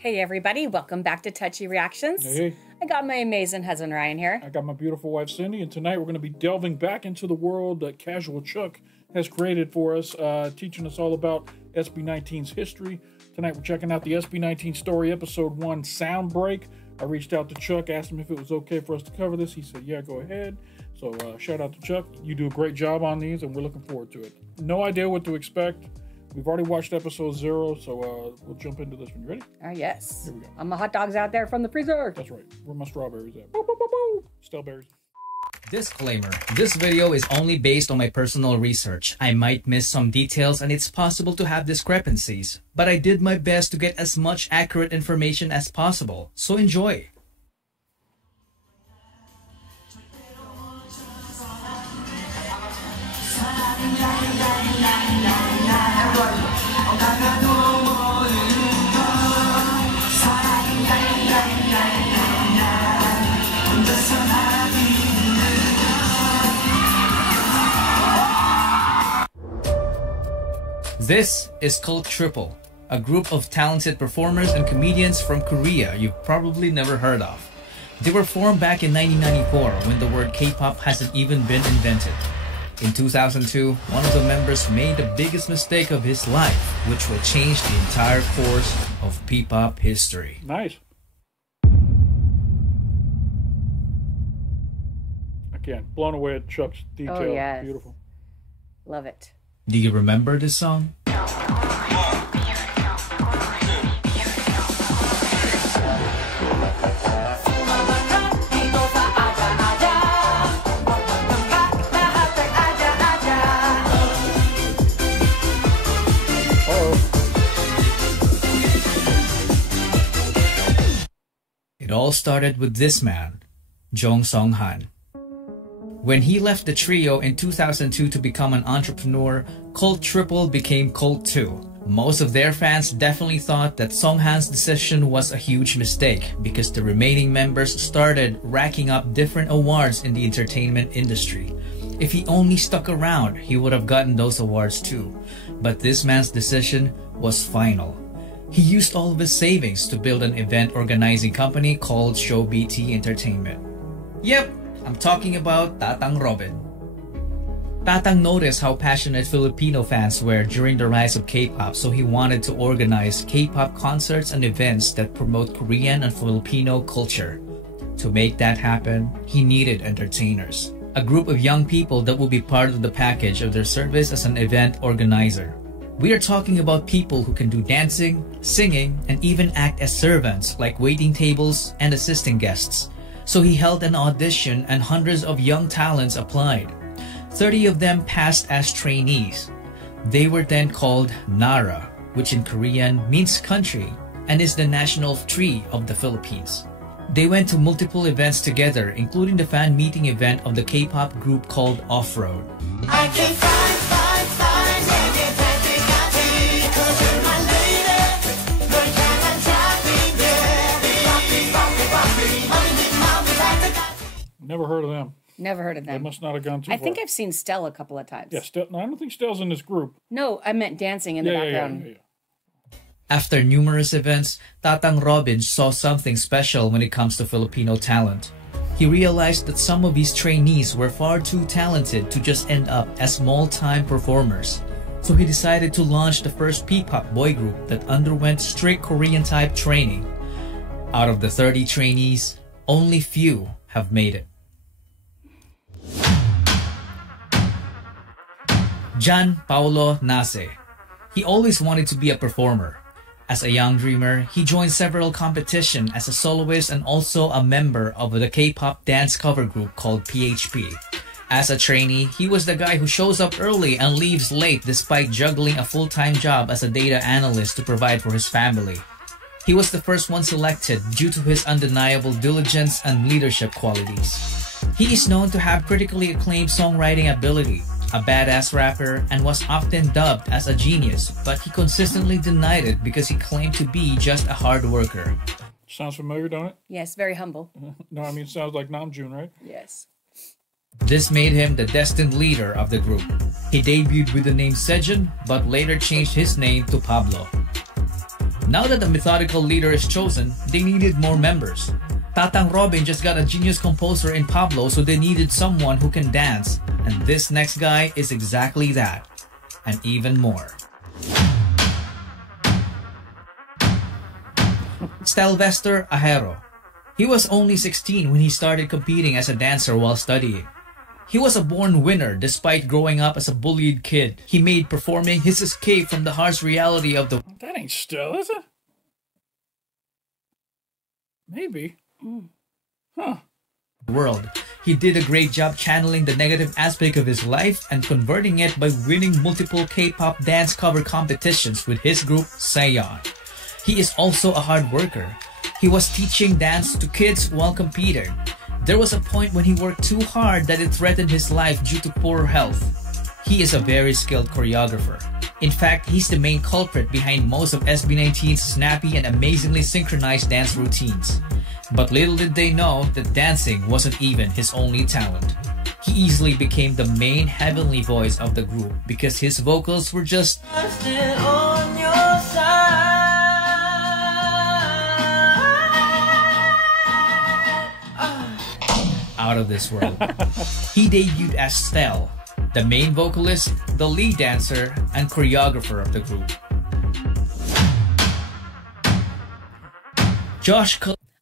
Hey everybody, welcome back to Touchy Reactions. Hey. I got my amazing husband Ryan here. I got my beautiful wife Cindy, and tonight we're going to be delving back into the world that Cashual Chuck has created for us, teaching us all about SB19's history. Tonight we're checking out the SB19 Story Episode 1 Sound Break. I reached out to Chuck, asked him if it was okay for us to cover this. He said, yeah, go ahead. So shout out to Chuck. You do a great job on these, and we're looking forward to it. No idea what to expect. We've already watched episode 0, so we'll jump into this one. You ready? Yes. Here we go. My hot dog's out there from the freezer. That's right. Where my strawberries at? Boo, boo, boo, boo. Strawberries. Disclaimer. This video is only based on my personal research. I might miss some details and it's possible to have discrepancies, but I did my best to get as much accurate information as possible, so enjoy. This is called Triple, a group of talented performers and comedians from Korea you've probably never heard of. They were formed back in 1994 when the word K-pop hasn't even been invented. In 2002, one of the members made the biggest mistake of his life, which will change the entire course of P-pop history. Nice. Again, blown away at Chuck's detail. Oh, yes. Beautiful. Love it. Do you remember this song? It all started with this man, Jong Song-han. When he left the trio in 2002 to become an entrepreneur, Cult Triple became Cult 2. Most of their fans definitely thought that Song-han's decision was a huge mistake because the remaining members started racking up different awards in the entertainment industry. If he only stuck around, he would have gotten those awards too. But this man's decision was final. He used all of his savings to build an event organizing company called Show BT Entertainment. Yep, I'm talking about Tatang Robin. Tatang noticed how passionate Filipino fans were during the rise of K-pop, so he wanted to organize K-pop concerts and events that promote Korean and Filipino culture. To make that happen, he needed entertainers, a group of young people that would be part of the package of their service as an event organizer. We are talking about people who can do dancing, singing, and even act as servants like waiting tables and assisting guests. So he held an audition and hundreds of young talents applied. 30 of them passed as trainees. They were then called Nara, which in Korean means country and is the national tree of the Philippines. They went to multiple events together, including the fan meeting event of the K-pop group called Off-Road. I can find Never heard of them. Never heard of They them. must not have gone too I far. think I've seen Stell a couple of times. Yeah, no, I don't think Stell's in this group. No, I meant dancing in the background. Yeah. After numerous events, Tatang Robin saw something special when it comes to Filipino talent. He realized that some of his trainees were far too talented to just end up as small-time performers. So he decided to launch the first P-pop boy group that underwent strict Korean-type training. Out of the 30 trainees, only few have made it. Jan Paulo Nace. He always wanted to be a performer. As a young dreamer, he joined several competitions as a soloist and also a member of the K-pop dance cover group called PHP. As a trainee, he was the guy who shows up early and leaves late despite juggling a full-time job as a data analyst to provide for his family. He was the first one selected due to his undeniable diligence and leadership qualities. He is known to have critically acclaimed songwriting ability, a badass rapper, and was often dubbed as a genius, but he consistently denied it because he claimed to be just a hard worker. Sounds familiar, don't it? Yes, very humble. No, I mean, it sounds like Namjoon, right? Yes. This made him the destined leader of the group. He debuted with the name Sejun, but later changed his name to Pablo. Now that the methodical leader is chosen, they needed more members. Tatang Robin just got a genius composer in Pablo, so they needed someone who can dance. And this next guy is exactly that. And even more. Stelvester Ahero. He was only 16 when he started competing as a dancer while studying. He was a born winner despite growing up as a bullied kid. He made performing his escape from the harsh reality of the That ain't Stel, is it? Maybe. Huh. world. He did a great job channeling the negative aspect of his life and converting it by winning multiple K-pop dance cover competitions with his group Sayon. He is also a hard worker. He was teaching dance to kids while competing. There was a point when he worked too hard that it threatened his life due to poor health. He is a very skilled choreographer. In fact, he's the main culprit behind most of SB19's snappy and amazingly synchronized dance routines. But little did they know that dancing wasn't even his only talent. He easily became the main heavenly voice of the group because his vocals were just out of this world. He debuted as Stel, the main vocalist, the lead dancer, and choreographer of the group.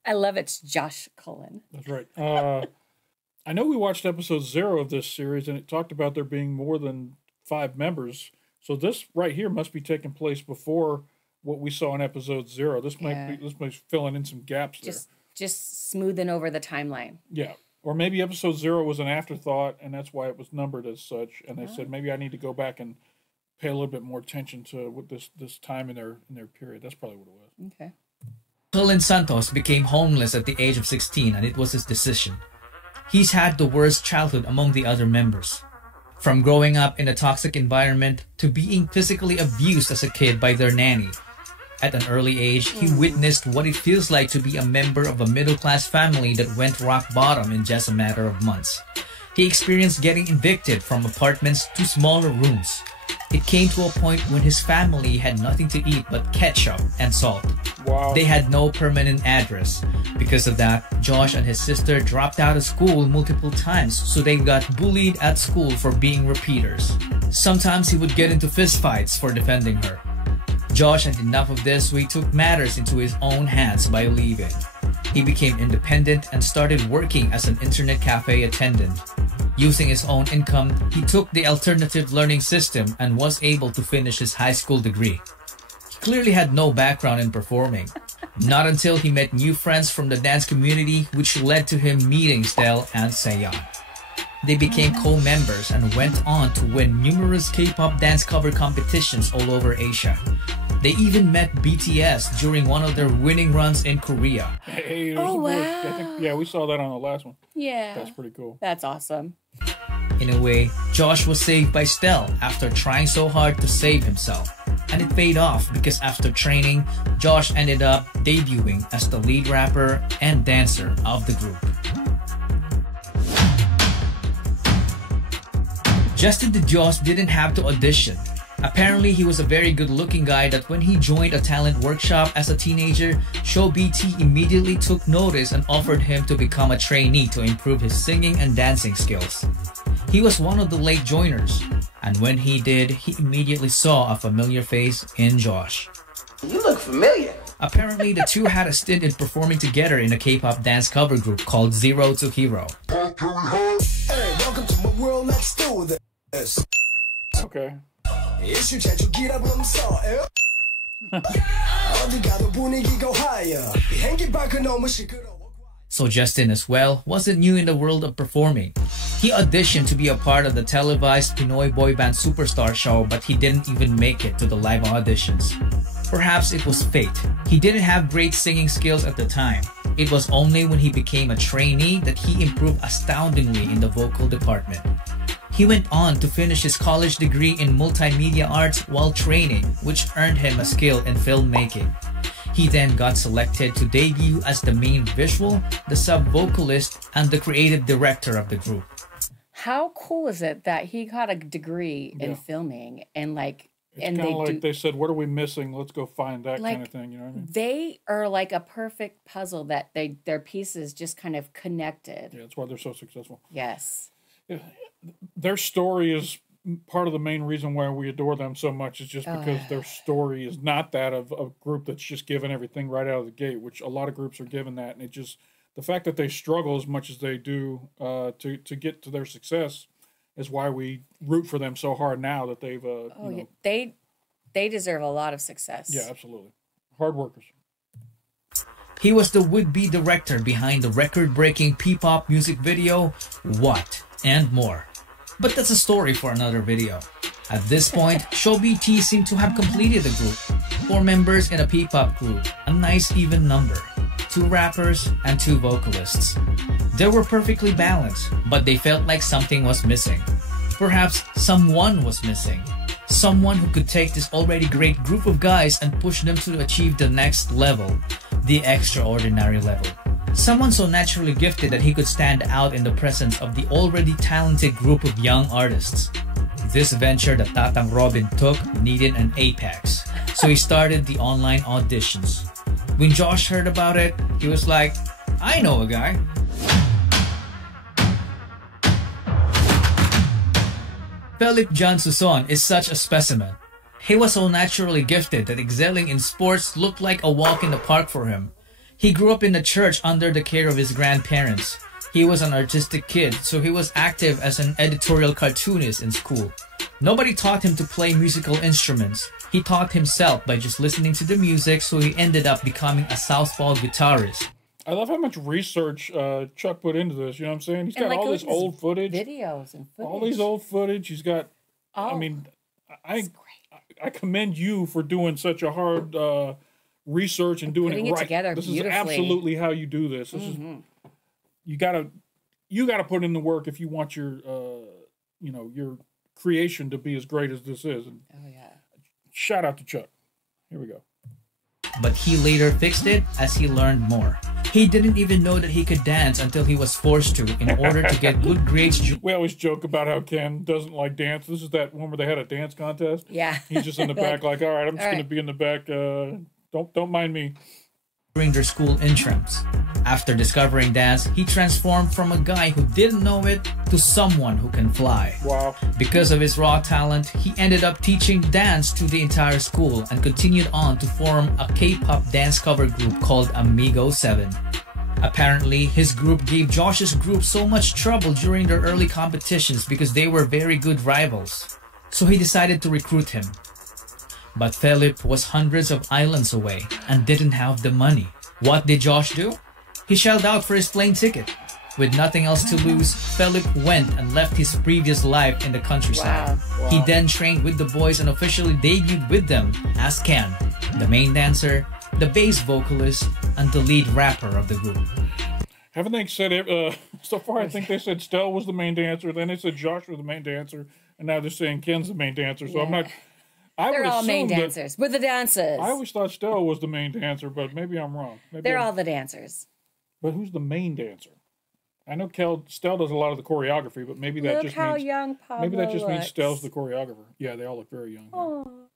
I love it's Josh Cullen. That's right. I know we watched episode 0 of this series, and it talked about there being more than 5 members. So this right here must be taking place before what we saw in episode 0. This might be filling in some gaps there. Just smoothing over the timeline. Yeah. Or maybe episode 0 was an afterthought, and that's why it was numbered as such. And they said, maybe I need to go back and pay a little bit more attention to what this time in their period. That's probably what it was. Okay. Cullen Santos became homeless at the age of 16, and it was his decision. He's had the worst childhood among the other members. From growing up in a toxic environment to being physically abused as a kid by their nanny. At an early age, he witnessed what it feels like to be a member of a middle-class family that went rock bottom in just a matter of months. He experienced getting evicted from apartments to smaller rooms. It came to a point when his family had nothing to eat but ketchup and salt. Wow. They had no permanent address. Because of that, Josh and his sister dropped out of school multiple times, so they got bullied at school for being repeaters. Sometimes he would get into fistfights for defending her. Josh had enough of this, so he took matters into his own hands by leaving. He became independent and started working as an internet cafe attendant. Using his own income, he took the alternative learning system and was able to finish his high school degree. He clearly had no background in performing. Not until he met new friends from the dance community, which led to him meeting Stel and Sayon. They became co-members and went on to win numerous K-pop dance cover competitions all over Asia. They even met BTS during one of their winning runs in Korea. Hey, Wow. I think, we saw that on the last one. Yeah. That's pretty cool. That's awesome. In a way, Josh was saved by Stel after trying so hard to save himself. And it paid off because after training, Josh ended up debuting as the lead rapper and dancer of the group. Justin DeJoss didn't have to audition. Apparently, he was a very good-looking guy that when he joined a talent workshop as a teenager, Show BT immediately took notice and offered him to become a trainee to improve his singing and dancing skills. He was one of the late joiners, and when he did, he immediately saw a familiar face in Josh. You look familiar. Apparently, the two had a stint in performing together in a K-pop dance cover group called Zero to Hero. Hey, welcome to my world, let's do this. Okay. So Justin as well wasn't new in the world of performing. He auditioned to be a part of the televised Pinoy boy band Superstar show, but he didn't even make it to the live auditions. Perhaps it was fate. He didn't have great singing skills at the time. It was only when he became a trainee that he improved astoundingly in the vocal department. He went on to finish his college degree in multimedia arts while training, which earned him a skill in filmmaking. He then got selected to debut as the main visual, the sub-vocalist, and the creative director of the group. How cool is it that he got a degree in filming and It's kind of like they said, what are we missing? Let's go find that like, kind of thing. You know what I mean? They are like a perfect puzzle that their pieces just kind of connected. Yeah, that's why they're so successful. Yes. Yeah, their story is part of the main reason why we adore them so much, is just because their story is not that of a group that's just given everything right out of the gate, which a lot of groups are given that. And it just, the fact that they struggle as much as they do to get to their success is why we root for them so hard now that they've yeah. They deserve a lot of success. Yeah, absolutely. Hard workers. He was the would-be director behind the record-breaking P-pop music video What and More. But that's a story for another video. At this point, SB19 seemed to have completed the group. 4 members in a P-pop group, a nice even number. 2 rappers and 2 vocalists. They were perfectly balanced, but they felt like something was missing. Perhaps someone was missing. Someone who could take this already great group of guys and push them to achieve the next level, the extraordinary level. Someone so naturally gifted that he could stand out in the presence of the already talented group of young artists. This venture that Tatang Robin took needed an apex, so he started the online auditions. When Josh heard about it, he was like, I know a guy. Philip John Suson is such a specimen. He was so naturally gifted that excelling in sports looked like a walk in the park for him. He grew up in the church under the care of his grandparents. He was an artistic kid, so he was active as an editorial cartoonist in school. Nobody taught him to play musical instruments. He taught himself by just listening to the music, so he ended up becoming a southpaw guitarist. I love how much research Chuck put into this. You know what I'm saying? He's got all this old footage, videos and footage. All these old footage. He's got. I mean, I commend you for doing such a hard research and doing it right. Together this is absolutely how you do this. This is you gotta put in the work if you want your your creation to be as great as this is. And shout out to Chuck. Here we go. But he later fixed it as he learned more. He didn't even know that he could dance until he was forced to in order to get good grades. We always joke about how Ken doesn't like dance. This is that one where they had a dance contest. Yeah. He's just in the back like, all right, I'm just going to be in the back. Don't mind me. During their school interims. After discovering dance, he transformed from a guy who didn't know it to someone who can fly. Wow. Because of his raw talent, he ended up teaching dance to the entire school and continued on to form a K-pop dance cover group called Amigo 7. Apparently, his group gave Josh's group so much trouble during their early competitions because they were very good rivals. So he decided to recruit him. But Philip was hundreds of islands away and didn't have the money. What did Josh do? He shelled out for his plane ticket. With nothing else to lose, Philip went and left his previous life in the countryside. Wow. He then trained with the boys and officially debuted with them as Ken, the main dancer, the bass vocalist, and the lead rapper of the group. Haven't they said it? So far, I think they said Stell was the main dancer, then they said Josh was the main dancer, and now they're saying Ken's the main dancer. So I'm not... They're all main dancers. We're the dancers. I always thought Stell was the main dancer, but maybe I'm wrong. They're all the dancers. But who's the main dancer? I know Stell does a lot of the choreography, but maybe that just means young Pablo means Stell's the choreographer. Yeah, they all look very young.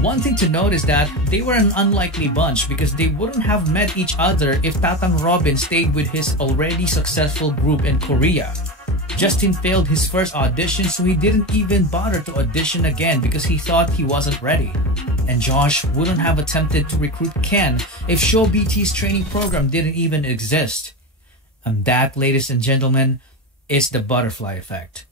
One thing to note is that they were an unlikely bunch because they wouldn't have met each other if Tatang Robin stayed with his already successful group in Korea. Justin failed his first audition, so he didn't even bother to audition again because he thought he wasn't ready. And Josh wouldn't have attempted to recruit Ken if SB19's training program didn't even exist. And that, ladies and gentlemen, is the butterfly effect.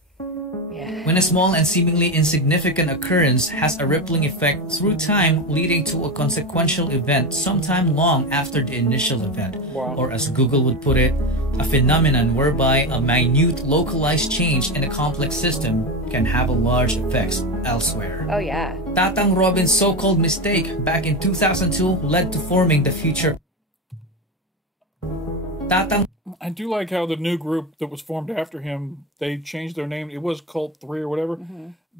When a small and seemingly insignificant occurrence has a rippling effect through time, leading to a consequential event sometime long after the initial event. Wow. Or as Google would put it, a phenomenon whereby a minute localized change in a complex system can have a large effects elsewhere. Oh yeah. Tatang Robin's so-called mistake back in 2002 led to forming the future. I do like how the new group that was formed after him, they changed their name. It was Cult 3 or whatever.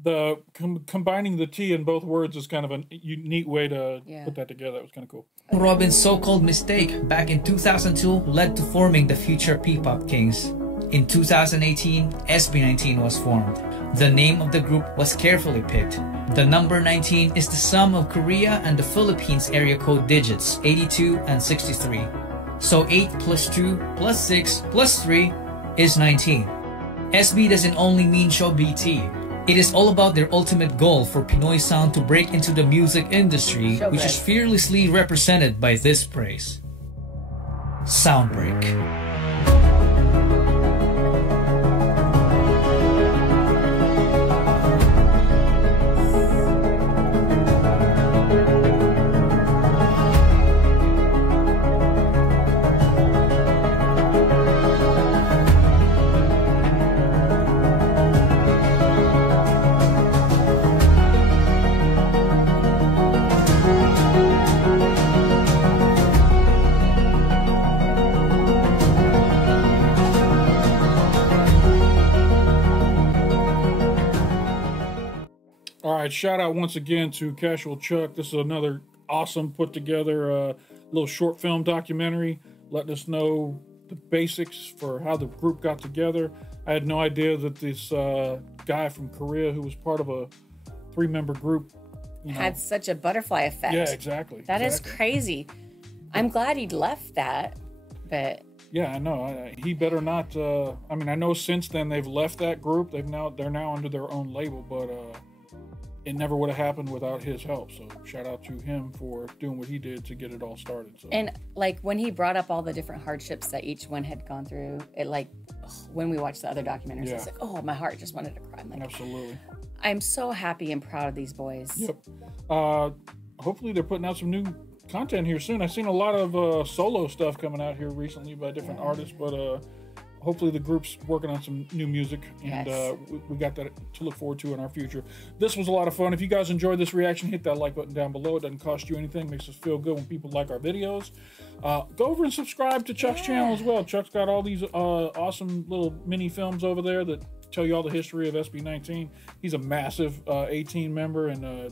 The combining the T in both words is kind of a neat way to put that together. That was kind of cool. Robin's so-called mistake back in 2002 led to forming the future P-pop Kings. In 2018, SB19 was formed. The name of the group was carefully picked. The number 19 is the sum of Korea and the Philippines area code digits 82 and 63. So 8 plus 2 plus 6 plus 3 is 19. SB doesn't only mean show BT. It is all about their ultimate goal for Pinoy sound to break into the music industry, which is fearlessly represented by this phrase. Soundbreak. All right, shout out once again to Cashual Chuck. This is another awesome put together little short film documentary letting us know the basics for how the group got together. I had no idea that this guy from Korea who was part of a 3-member group had such a butterfly effect. Yeah, exactly. That is crazy. I'm glad he'd left that, but yeah, I know. He better not. I mean, I know since then they've left that group. They're now under their own label, but it never would have happened without his help. So shout out to him for doing what he did to get it all started. So. And like when he brought up all the different hardships that each one had gone through, it like when we watched the other documentaries, it's like, oh, my heart just wanted to cry. I'm like, absolutely. I'm so happy and proud of these boys. Yep. Hopefully they're putting out some new content here soon. I've seen a lot of solo stuff coming out here recently by different artists, but hopefully the group's working on some new music, and we got that to look forward to in our future. This was a lot of fun. If you guys enjoyed this reaction, hit that like button down below. It doesn't cost you anything. Makes us feel good when people like our videos. Go over and subscribe to Chuck's channel as well. Chuck's got all these awesome little mini films over there that tell you all the history of SB19. He's a massive 18 member and a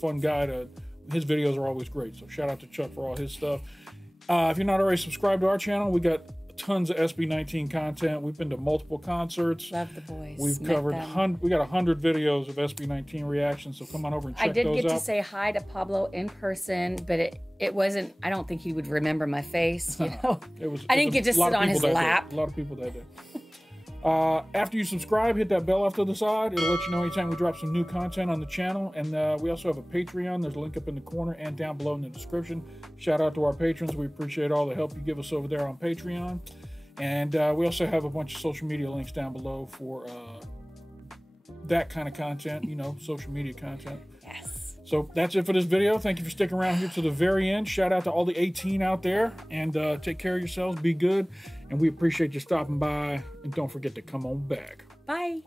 fun guy. His videos are always great. So shout out to Chuck for all his stuff. If you're not already subscribed to our channel, we got tons of SB19 content. We've been to multiple concerts. Love the boys. We've covered we got 100 videos of SB19 reactions, so come on over and check those out. I did get to say hi to Pablo in person, but it wasn't, I don't think he would remember my face, you know. I didn't get to sit on his lap. A lot of people that day. After you subscribe, hit that bell off to the side. It'll let you know anytime we drop some new content on the channel. And we also have a Patreon. There's a link up in the corner and down below in the description. Shout out to our patrons. We appreciate all the help you give us over there on Patreon. And we also have a bunch of social media links down below for that kind of content, you know, social media content. Yes. So that's it for this video. Thank you for sticking around here to the very end. Shout out to all the 18 out there, and take care of yourselves. Be good, and we appreciate you stopping by. And don't forget to come on back. Bye.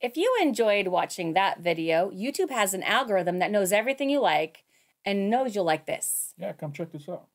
If you enjoyed watching that video, YouTube has an algorithm that knows everything you like and knows you'll like this. Yeah, come check this out.